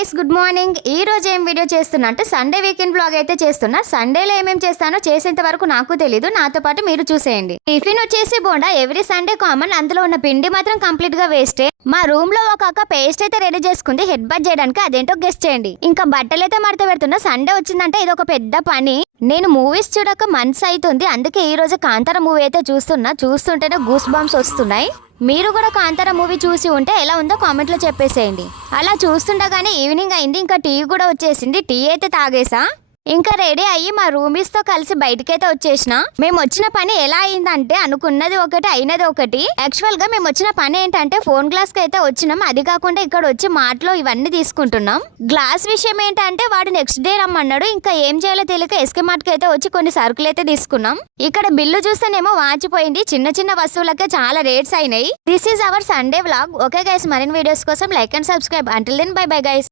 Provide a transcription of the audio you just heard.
Guys, good morning. ఈ రోజు ఏం వీడియో చేస్తున్నా అంటే సండే వీకెండ్ బ్లాగ్ అయితే చేస్తున్నా. సండేలో ఏమేం చేస్తానో చేసేంత వరకు నాకు తెలీదు, నాతో పాటు మీరు చూసేయండి. టిఫిన్ వచ్చేసి బోండా ఎవ్రీ సండే కామన్. అందులో ఉన్న పిండి మాత్రం కంప్లీట్ గా వేస్టే. మా రూమ్ లో ఒక అక్క పేస్ట్ అయితే రెడీ చేసుకుంది హెడ్ బాత్ చేయడానికి, అదేంటో గెస్ట్ చేయండి. ఇంకా బట్టలు అయితే మడత పెడుతున్నా. సండే వచ్చిందంటే ఇది ఒక పెద్ద పని. నేను మూవీస్ చూడక మంత్స్ అవుతుంది, అందుకే ఈ రోజు కాంతార మూవీ అయితే చూస్తుంటేనే గూస్ బంప్స్ వస్తున్నాయి. మీరు కూడా కాంతార మూవీ చూసి ఉంటే ఎలా ఉందో కామెంట్లో చెప్పేసేయండి. అలా చూస్తుండగానే ఈవినింగ్ అయింది, ఇంకా టీ కూడా వచ్చేసింది. టీ అయితే తాగేసా, ఇంకా రెడీ అయ్యి మా రూమీస్ తో కలిసి బయటకైతే వచ్చేసిన. మేము వచ్చిన పని ఎలా అయిందంటే అనుకున్నది ఒకటి అయినది ఒకటి. యాక్చువల్ గా మేము వచ్చిన పని ఏంటంటే ఫోన్ గ్లాస్ కి అయితే వచ్చినాం. అది కాకుండా ఇక్కడ వచ్చి మాటలో ఇవన్నీ తీసుకుంటున్నాం. గ్లాస్ విషయం ఏంటంటే వాడు నెక్స్ట్ డే రమ్మన్నాడు. ఇంకా ఏం చేయాలో తెలియక ఎస్కే మార్ట్ కి అయితే వచ్చి కొన్ని సరుకులు అయితే తీసుకున్నాం. ఇక్కడ బిల్లు చూస్తేనేమో వాచిపోయింది. చిన్న చిన్న వస్తువులకే చాలా రేట్స్ అయినాయి. This is our Sunday vlog. Okay guys, మరిన్ని వీడియోస్ కోసం like and subscribe. Until then bye bye guys.